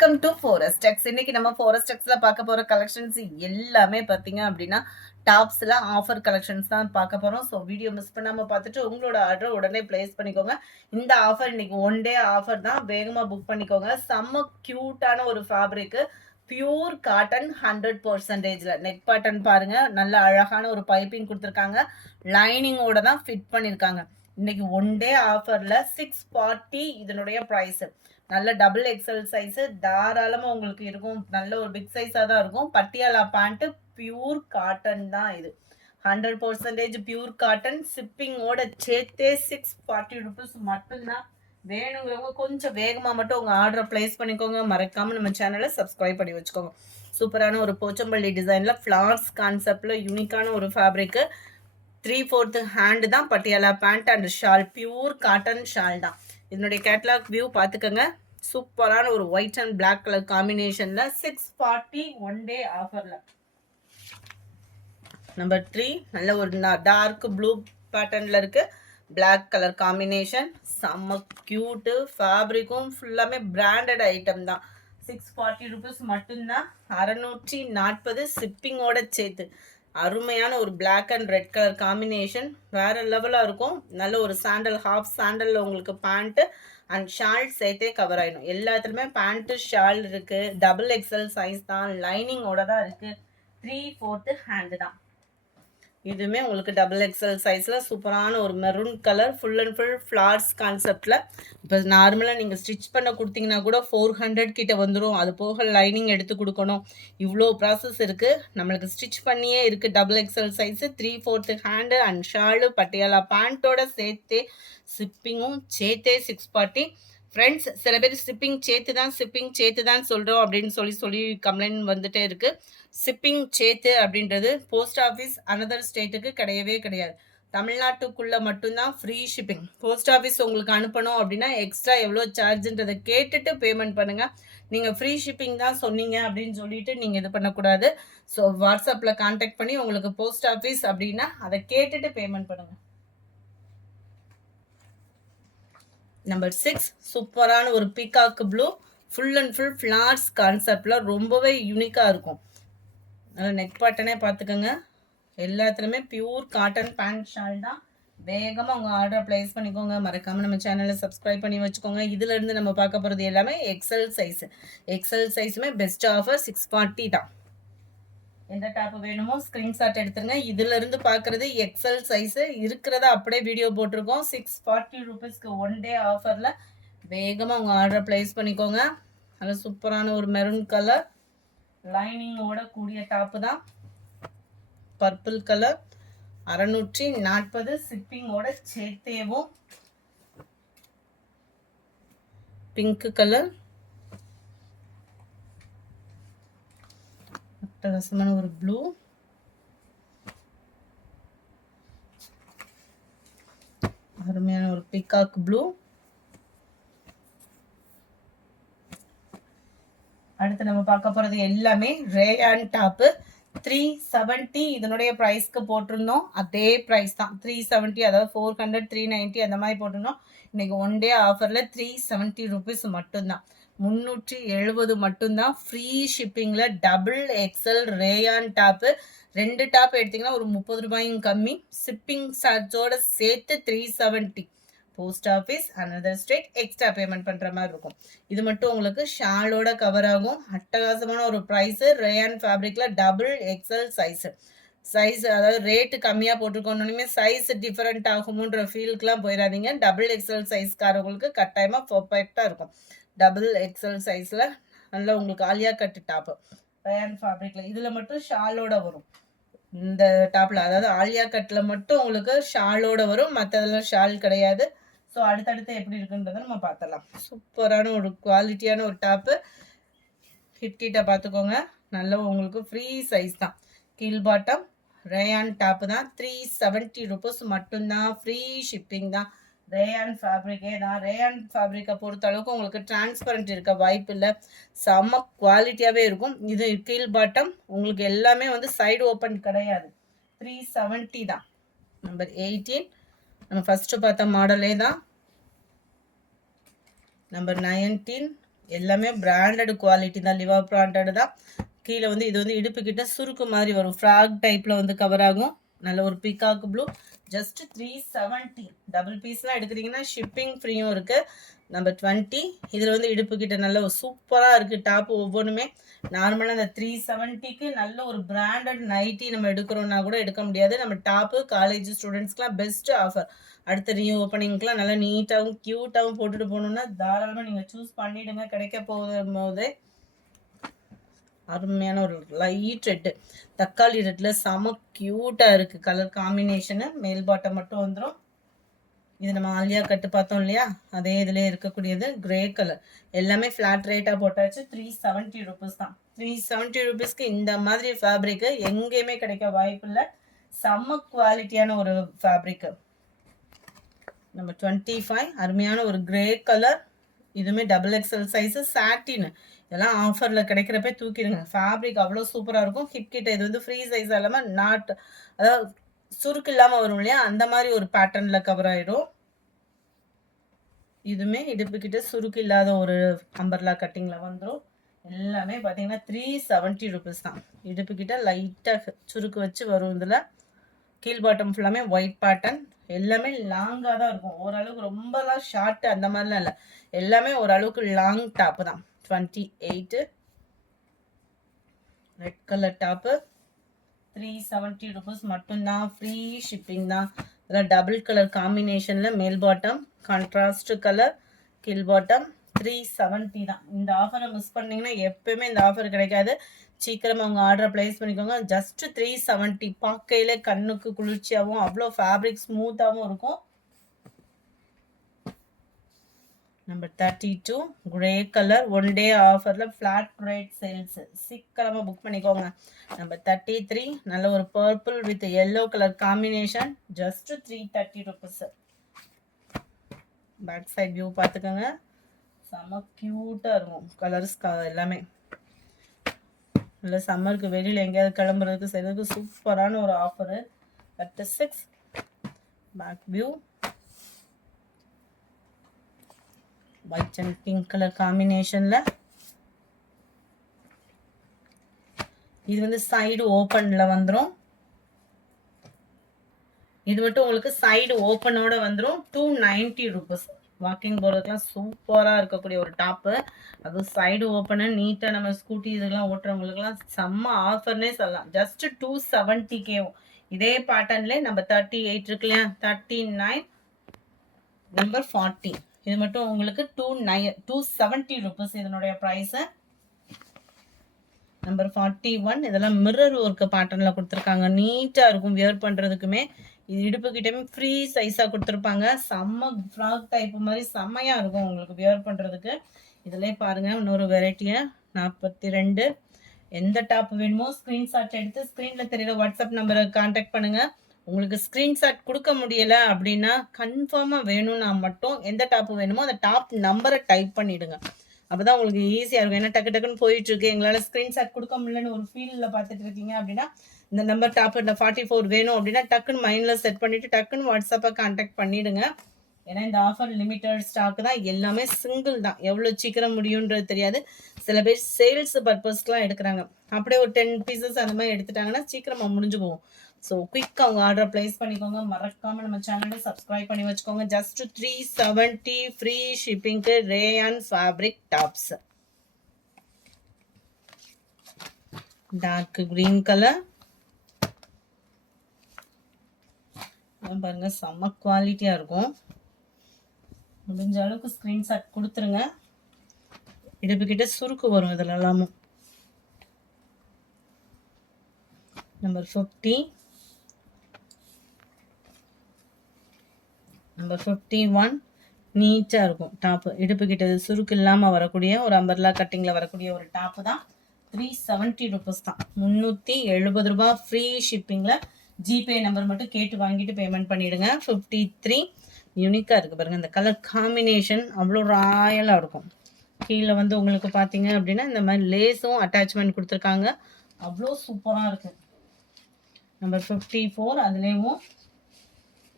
Welcome to ஃபோரஸ்டெக்ஸ். இன்னைக்கு நம்ம ஃபோரஸ்டெக்ஸ்ல பார்க்க போற கலெக்ஷன்ஸ் எல்லாமே பார்த்தீங்க அப்படின்னா டாப்ஸ்ல ஆஃபர் கலெக்ஷன்ஸ் தான் பார்க்க போறோம். ஸோ வீடியோ மிஸ் பண்ணாம பார்த்துட்டு உங்களோட ஆர்டர் உடனே பிளேஸ் பண்ணிக்கோங்க. இந்த ஆஃபர் இன்னைக்கு ஒன் டே ஆஃபர் தான், வேகமா புக் பண்ணிக்கோங்க. செம்ம கியூட்டான ஒரு fabric, pure cotton 100%. Neck pattern பாருங்க, நல்ல அழகான ஒரு பைப்பிங் கொடுத்துருக்காங்க. லைனிங்கோட தான் ஃபிட் பண்ணியிருக்காங்க. இன்னைக்கு ஒன் டே ஆஃபர்ல 640 இதனுடைய ப்ரைஸ். நல்ல டபுள் எக்ஸல் சைஸு தாராளமாக உங்களுக்கு இருக்கும். நல்ல ஒரு பிக் சைஸாக தான் இருக்கும். பட்டியாலா பேண்ட்டு பியூர் காட்டன் தான் இது. 100% பியூர் காட்டன். ஷிப்பிங்கோட சேர்த்தே 640 ருபீஸ் மட்டும்தான். வேணுங்கிறவங்க கொஞ்சம் வேகமாக மட்டும் உங்கள் ஆர்டரை பிளேஸ் பண்ணிக்கோங்க. மறக்காமல் நம்ம சேனலை சப்ஸ்கிரைப் பண்ணி வச்சுக்கோங்க. சூப்பரான ஒரு போச்சம்பள்ளி டிசைனில் ஃப்ளார்ஸ் கான்செப்டில் யூனிக்கான ஒரு ஃபேப்ரிக்கு. 3/4 ஹேண்டு தான் Patiala pant and shawl. Pure cotton shawl தான். இதனுடைய கேட்லாக் வியூ பார்த்துக்கோங்க. சூப்பரான ஒரு ஒயிட் அண்ட் பிளாக் கலர் காம்பினேஷன்ல 640 ஒன் டே ஆஃபர்ல. நம்பர் 3 நல்ல ஒரு டார்க் ப்ளூ பேட்டர்ன்ல இருக்கு. பிளாக் கலர் காம்பினேஷன், செம்ம கியூட்டு. ஃபேப்ரிக்கும் ஃபுல்லாமே பிராண்டட் ஐட்டம் தான். 640 ருபீஸ் மட்டும்தான். 640 ஷிப்பிங்கோட சேர்த்து. அருமையான ஒரு black and red colour combination, வேற லெவலாக இருக்கும். நல்ல ஒரு சாண்டல், ஹாஃப் சாண்டலில் உங்களுக்கு பேண்ட்டு அண்ட் ஷால் சேர்த்தே கவர் ஆகிடும். எல்லாத்துலேயுமே பேண்ட்டு ஷால் இருக்குது. டபுள் எக்ஸல் சைஸ் தான், லைனிங்கோட தான் இருக்குது. 3/4 ஹேண்டு தான். இதுவுமே உங்களுக்கு டபுள் எக்ஸல் சைஸில் சூப்பரான ஒரு maroon colour, full and full flowers கான்செப்டில். இப்போ நார்மலாக நீங்கள் ஸ்டிச் பண்ண கொடுத்தீங்கன்னா கூட 400 கிட்ட வந்துடும். அது போக லைனிங் எடுத்து கொடுக்கணும். இவ்வளோ ப்ராசஸ் இருக்குது. நம்மளுக்கு ஸ்டிச் பண்ணியே இருக்குது. Double XL size, 3/4 hand and shawl Patiala பேண்ட்டோட சேர்த்தே ஷிப்பிங்கும் சேர்த்தே 640. ஃப்ரெண்ட்ஸ், சில பேர் ஷிப்பிங் சேர்த்து தான் சொல்கிறோம் அப்படின்னு சொல்லி கம்ப்ளைண்ட் வந்துட்டே இருக்குது. ஷிப்பிங் சேர்த்து அப்படின்றது போஸ்ட் ஆஃபீஸ் அனதர் ஸ்டேட்டுக்கு கிடையவே கிடையாது. தமிழ்நாட்டுக்குள்ளே மட்டும்தான் ஃப்ரீ ஷிப்பிங். போஸ்ட் ஆஃபீஸ் உங்களுக்கு அனுப்பணும் அப்படின்னா எக்ஸ்ட்ரா எவ்வளோ சார்ஜுன்றதை கேட்டுட்டு பேமெண்ட் பண்ணுங்கள். நீங்கள் ஃப்ரீ ஷிப்பிங் தான் சொன்னீங்க அப்படின்னு சொல்லிட்டு நீங்கள் இது பண்ணக்கூடாது. ஸோ வாட்ஸ்அப்பில் கான்டாக்ட் பண்ணி உங்களுக்கு போஸ்ட் ஆஃபீஸ் அப்படின்னா அதை கேட்டுட்டு பேமெண்ட் பண்ணுங்கள். நம்பர் 6 சூப்பரான ஒரு peacock blue, full and full flowers கான்செப்டில் ரொம்பவே யூனிக்காக இருக்கும். நெக் பாட்டனே பார்த்துக்கோங்க. எல்லாத்துலேயுமே பியூர் காட்டன் பேண்ட் ஷால் தான். வேகமாக உங்கள் ஆர்டரை ப்ளேஸ் பண்ணிக்கோங்க. மறக்காமல் நம்ம சேனலை சப்ஸ்கிரைப் பண்ணி வச்சுக்கோங்க. இதிலேருந்து நம்ம பார்க்க போகிறது எல்லாமே எக்ஸல் சைஸு. எக்ஸல் சைஸுமே பெஸ்ட் ஆஃபர் 640 தான். எந்த டாப் வேணுமோ ஸ்க்ரீன்ஷாட் எடுத்துருங்க. இதிலிருந்து பார்க்குறது எக்ஸல் சைஸு இருக்கிறத அப்படியே வீடியோ போட்டிருக்கோம். 640 ருபீஸ்க்கு ஒன் டே ஆஃபரில் வேகமாக உங்கள் ஆர்டரை ப்ளேஸ் பண்ணிக்கோங்க. நல்ல சூப்பரான ஒரு மெரூன் கலர் லைனிங்கோட கூடிய டாப்பு தான். Purple colour 640 ஷிப்பிங்கோட சேர்த்தேவும். பிங்க் கலர் அட்டகாசமான ஒரு ப்ளூ, அருமையான ஒரு பீகாக் ப்ளூ. அடுத்து நம்ம பார்க்க போறது எல்லாமே ரேயான் டாப்பு. 370 இதனுடைய ப்ரைஸ்க்கு போட்டிருந்தோம். அதே ப்ரைஸ் தான் 370, அதாவது 400 390 அந்த மாதிரி போட்டிருந்தோம். இன்னைக்கு ஒன் டே ஆஃபரில் 370 ருபீஸ் மட்டும்தான். 370 மட்டும்தான். ஃப்ரீ ஷிப்பிங்கில் double XL rayon top. 2 top எடுத்திங்கன்னா ஒரு 30 ரூபாயும் கம்மி. ஷிப்பிங் சார்ஜோட சேர்த்து 370. Post office another state extra payment பண்ணுற மாதிரி இருக்கும். இது மட்டும் உங்களுக்கு ஷாலோட கவர் ஆகும். அட்டகாசமான ஒரு ப்ரைஸு. ரேயான் ஃபேப்ரிக்கில் டபுள் எக்ஸல் சைஸு. சைஸ் அதாவது ரேட்டு கம்மியாக போட்டிருக்கோன்னுமே சைஸ் டிஃப்ரெண்ட் ஆகுமுன்ற ஃபீலுக்குலாம் போயிடாதீங்க. டபுள் எக்ஸல் சைஸ்காரவங்களுக்கு கட்டாயமாக பர்ஃபெக்டாக இருக்கும். டபுள் எக்ஸல் சைஸில் நல்லா உங்களுக்கு ஆலியா கட்டு டாப்பு ரேயான் ஃபேப்ரிக்கில். இதில் மட்டும் ஷாலோட வரும். இந்த டாப்பில் அதாவது ஆலியா கட்டில் மட்டும் உங்களுக்கு ஷாலோட வரும், மற்றதெல்லாம் ஷால் கிடையாது. ஸோ அடுத்தடுத்து எப்படி இருக்குன்றதை நம்ம பார்த்துடலாம். சூப்பரான ஒரு குவாலிட்டியான ஒரு டாப்பு. ஹிட்கிட்ட பார்த்துக்கோங்க. நல்ல உங்களுக்கு ஃப்ரீ சைஸ் தான். கீழ் பாட்டம் ரேயான் டாப்பு தான். 370 ருபீஸ் மட்டும்தான். ஃப்ரீ ஷிப்பிங் தான். ரேயான் ஃபேப்ரிக்கே தான். ரேயான் ஃபேப்ரிக்கை பொறுத்த அளவுக்கு உங்களுக்கு டிரான்ஸ்பரண்ட் இருக்க வாய்ப்பு இல்லை. செம்ம குவாலிட்டியாகவே இருக்கும். இது கீழ் பாட்டம் உங்களுக்கு எல்லாமே வந்து சைடு ஓப்பன் கிடையாது. 370 தான். நம்பர் 18 நம்ம ஃபஸ்ட்டு பார்த்த மாடலே தான். நம்பர் 19 எல்லாமே பிராண்டட் குவாலிட்டி தான், லிவா பிராண்டட் தான். கீழே வந்து இது வந்து இடுப்பு கிட்ட சுருக்கு மாதிரி வரும், ஃப்ராக் டைப்பில் வந்து கவர் ஆகும். நல்ல ஒரு பிகாக் ப்ளூ, ஜஸ்ட் 370. டபுள் பீஸ்லாம் எடுக்கிறீங்கன்னா ஷிப்பிங் ஃப்ரீயும் இருக்குது. நம்பர் 20. இதில் வந்து இடுப்பு கிட்ட நல்ல ஒரு சூப்பராக இருக்குது டாப்பு ஒவ்வொன்றுமே. நார்மலாக அந்த 370க்கு நல்ல ஒரு பிராண்டட் நைட்டி நம்ம எடுக்கிறோன்னா கூட எடுக்க முடியாது. நம்ம டாப்பு காலேஜ் ஸ்டூடெண்ட்ஸ்க்குலாம் பெஸ்ட் ஆஃபர். அடுத்த ரீ ஓப்பனிங்க்கெலாம் நல்லா நீட்டாகவும் க்யூட்டாகவும் போட்டுட்டு போகணுன்னா தாராளமாக நீங்கள் சூஸ் பண்ணிவிடுங்க. கிடைக்க போகும்போதே அருமையான ஒரு லைட் ரெட்டு, தக்காளி ரெட்டில் செம க்யூட்டாக இருக்குது கலர் காம்பினேஷனு. மேல் பாட்டம் மட்டும் வந்துடும். இது நம்ம ஆலியா கட்டு பார்த்தோம் இல்லையா, அதே இதில் இருக்கக்கூடியது கிரே கலர். எல்லாமே ஃப்ளாட் ரேட்டாக போட்டாச்சு. 370 ருபீஸ் தான். 370 ருபீஸ்க்கு இந்த மாதிரி ஃபேப்ரிக்கு எங்கேயுமே கிடைக்க வாய்ப்பு இல்லை. செம்ம குவாலிட்டியான ஒரு ஃபேப்ரிக்கு. நம்ம 25 அருமையான ஒரு கிரே கலர். இதுவுமே டபுள் எக்ஸல் சைஸு, சாட்டின். இதெல்லாம் ஆஃபரில் கிடைக்கிறப்ப தூக்கிடுங்க. ஃபேப்ரிக் அவ்வளோ சூப்பராக இருக்கும். ஹிப் கிட்ட இது வந்து ஃப்ரீ சைஸ் இல்லாமல் நாட், அதாவது சுருக்கு இல்லாமல் வரும் இல்லையா, அந்த மாதிரி ஒரு பேட்டர்னில் கவர் ஆகிடும். இதுவுமே இடுப்பு கிட்ட சுருக்கு இல்லாத ஒரு அம்பர்லா கட்டிங்கில் வந்துடும். எல்லாமே பார்த்தீங்கன்னா 370 ருபீஸ் தான். இடுப்பு கிட்ட லைட்டாக சுருக்கு வச்சு வரும். இதில் கீழ் பாட்டம் ஃபுல்லாமே ஒயிட் பேட்டர்ன். எல்லாமே லாங்காக தான் இருக்கும். ஓரளவுக்கு ரொம்பலாம் ஷார்ட்டு அந்த மாதிரிலாம் இல்லை, எல்லாமே ஓரளவுக்கு லாங் டாப்பு தான். 28 ரெட் கலர் டாப்பு, 370 ருபீஸ் மட்டும்தான். ஃப்ரீ ஷிப்பிங் தான். இதில் டபுள் கலர் காம்பினேஷனில் மேல் பாட்டம், கான்ட்ராஸ்ட் கலர் கீழ் பாட்டம். 370 தான். இந்த ஆஃபரை மிஸ் பண்ணிங்கன்னா எப்போயுமே இந்த ஆஃபர் கிடைக்காது. சீக்கிரமாக அவங்க ஆர்டரை ப்ளேஸ் பண்ணிக்கோங்க. ஜஸ்ட் 370. பார்க்கையிலே கண்ணுக்கு குளிர்ச்சியாகவும் அவ்வளோ ஃபேப்ரிக் ஸ்மூத்தாகவும் இருக்கும். Number 32 grey colour, one day ஆஃபரில் ஃப்ளாட் ரேட் சேல்ஸு, சீக்கிரமாக புக் பண்ணிக்கோங்க. நம்பர் 33 நல்ல ஒரு purple with yellow colour combination, just 330 rupees. Back side view பார்த்துக்கோங்க, செம்ம க்யூட்டாக இருக்கும் கலர்ஸ் எல்லாமே. இல்லை சம்மருக்கு வெளியில் எங்கேயாவது கிளம்புறதுக்கு செய்கிறதுக்கு சூப்பரான ஒரு offer. 36 back view, white and pink colour காம்பினேஷனில். இது வந்து சைடு ஓப்பனில் வந்துடும். இது மட்டும் உங்களுக்கு சைடு ஓப்பனோட வந்துடும். 290 ருபீஸ். வாக்கிங் போகிறதுக்கெலாம் சூப்பராக இருக்கக்கூடிய ஒரு டாப்பு. அதுவும் சைடு ஓப்பனு நீட்டாக நம்ம ஸ்கூட்டி இதெல்லாம் ஓட்டுறவங்களுக்குலாம் செம்ம ஆஃபர்னே சொல்லலாம். Just 270K. இதே பேட்டர்ன்லேயே நம்ம 38 இருக்கு இல்லையா, 39 நம்பர் 40. இது மட்டும் உங்களுக்கு 270 ருபீஸ் இதனுடைய ப்ரைஸு. நம்பர் 41 இதெல்லாம் மிரர் ஒர்க்கு பேட்டர்னில் கொடுத்துருக்காங்க. நீட்டாக இருக்கும் வியர் பண்ணுறதுக்குமே. இது இடுப்புக்கிட்டே ஃப்ரீ சைஸாக கொடுத்துருப்பாங்க. செம்ம ஃப்ராக் டைப்பு மாதிரி செம்மையாக இருக்கும் உங்களுக்கு வியர் பண்ணுறதுக்கு. இதிலே பாருங்கள் இன்னொரு வெரைட்டியை. 42 எந்த டாப் வேணுமோ ஸ்க்ரீன்ஷாட் எடுத்து ஸ்க்ரீனில் தெரியுற வாட்ஸ்அப் நம்பரை கான்டாக்ட் பண்ணுங்கள். உங்களுக்கு ஸ்க்ரீன்ஷாட் கொடுக்க முடியலை அப்படின்னா கன்ஃபார்மாக வேணும்னா மட்டும் எந்த டாப்பு வேணுமோ அந்த டாப் நம்பரை டைப் பண்ணிவிடுங்க. அப்போ தான் உங்களுக்கு ஈஸியாக இருக்கும். ஏன்னா டக்கு டக்குன்னு போயிட்டுருக்கு, எங்களால் ஸ்க்ரீன்ஷாட் கொடுக்க முடியலன்னு ஒரு ஃபீலில் பார்த்துட்டு இருக்கீங்க அப்படின்னா இந்த நம்பர் டாப் இந்த 44 வேணும் அப்படின்னா டக்குன்னு மைண்டில் செட் பண்ணிவிட்டு டக்குன்னு வாட்ஸ்அப்பை கான்டாக்ட் பண்ணிவிடுங்க. ஏன்னா இந்த ஆஃபர் லிமிட்டட் ஸ்டாக்கு தான், எல்லாமே சிங்கிள் தான். எவ்வளோ சீக்கிரம் முடியுன்றது தெரியாது. சில பேர் சேல்ஸ் பர்பஸ்க்கெலாம் எடுக்கிறாங்க. அப்படியே ஒரு 10 பீசஸ் அந்த மாதிரி எடுத்துட்டாங்கன்னா சீக்கிரமாக முடிஞ்சு போகும். ஸோ குயிக்காக அவங்க ஆர்டரை ப்ளேஸ் பண்ணிக்கோங்க. மறக்காமல் நம்ம சேனலை சப்ஸ்கிரைப் பண்ணி வச்சுக்கோங்க. ஜஸ்ட் 370 ஃப்ரீ ஷிப்பிங்க்கு rayon fabric tops. Dark green colour பாருங்க, செம்ம குவாலிட்டியாக இருக்கும். முடிஞ்ச அளவுக்கு ஸ்க்ரீன்ஷாட் கொடுத்துருங்க. இடுப்புக்கிட்ட சுருக்கு வரும் இதில் எல்லாமும். நம்பர் 50 நம்பர் 51 நீட்டாக இருக்கும் டாப்பு. இடுப்புக்கிட்ட சுருக்கு இல்லாமல் வரக்கூடிய ஒரு அம்பர்லா கட்டிங்கில் வரக்கூடிய ஒரு டாப்பு தான். 370 ருபீஸ் தான். 370 ரூபா ஃப்ரீ ஷிப்பிங்கில். ஜிபே நம்பர் மட்டும் கேட்டு வாங்கிட்டு பேமெண்ட் பண்ணிவிடுங்க. 53 யூனிக்காக இருக்குது பாருங்கள். இந்த கலர் காம்பினேஷன் அவ்வளோ ராயலாக இருக்கும். கீழே வந்து உங்களுக்கு பார்த்தீங்க அப்படின்னா இந்த மாதிரி லேஸும் அட்டாச்மெண்ட் கொடுத்துருக்காங்க. அவ்வளோ சூப்பராக இருக்குது. நம்பர் 54 அதுலேயும்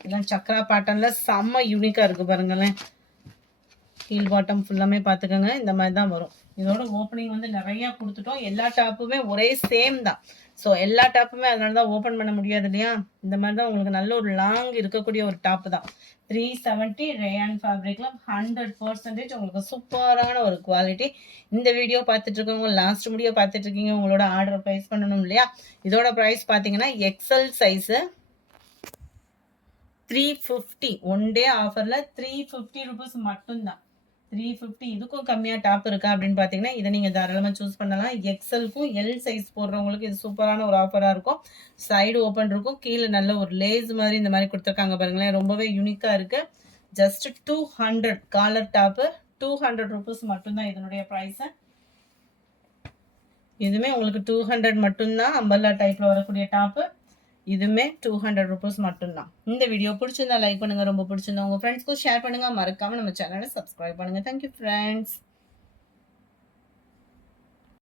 இதெல்லாம் சக்ரா பேட்டர்னில் செம்ம யூனிக்காக இருக்குது பாருங்களேன். ஹீல் பாட்டம் ஃபுல்லாமே பார்த்துக்கோங்க. இந்த மாதிரி தான் வரும். இதோட ஓப்பனிங் வந்து நிறையா கொடுத்துட்டோம். எல்லா டாப்புமே ஒரே சேம் தான். ஸோ எல்லா டாப்புமே அதனால தான் ஓப்பன் பண்ண முடியாது இல்லையா? இந்த மாதிரி தான் உங்களுக்கு நல்ல ஒரு லாங் இருக்கக்கூடிய ஒரு டாப்பு தான். 370 ரேயான் ஃபேப்ரிக்ல 100% உங்களுக்கு சூப்பரான ஒரு குவாலிட்டி. இந்த வீடியோ பார்த்துட்டு இருக்கவங்க லாஸ்ட் முடியோ பார்த்துட்டு இருக்கீங்க, உங்களோட ஆர்டர் ப்ரைஸ் பண்ணணும் இல்லையா? இதோட ப்ரைஸ் பார்த்தீங்கன்னா எக்ஸல் சைஸு 350 ஒன் டே ஆஃபர்ல 350 ருபீஸ் மட்டும்தான். 350 இதுக்கும் கம்மியாக டாப் இருக்கா அப்படின்னு பார்த்தீங்கன்னா இதை நீங்கள் தாராளமாக சூஸ் பண்ணலாம். எக்ஸலுக்கும் எல் சைஸ் போடுறவங்களுக்கு இது சூப்பரான ஒரு ஆஃபராக இருக்கும். சைடு ஓப்பன் இருக்கும், கீழே நல்ல ஒரு லேஸ் மாதிரி இந்த மாதிரி கொடுத்துருக்காங்க பாருங்களேன். ரொம்பவே யூனிக்காக இருக்குது. ஜஸ்ட் 200 காலர் டாப்பு 200 ருபீஸ் மட்டும்தான் இதனுடைய ப்ரைஸு. இதுவுமே உங்களுக்கு 200 மட்டும்தான். அம்பர்லா டைப்பில் வரக்கூடிய டாப்பு இதுவுமே 200 ருபீஸ் மட்டும்தான். இந்த வீடியோ பிடிச்சிருந்தா லைக் பண்ணுங்க, ரொம்ப பிடிச்சிருந்தா உங்க ஃப்ரெண்ட்ஸ்க்கும் ஷேர் பண்ணுங்க. மறக்காம நம்ம சேனலை சப்ஸ்கிரைப் பண்ணுங்க. Thank you friends.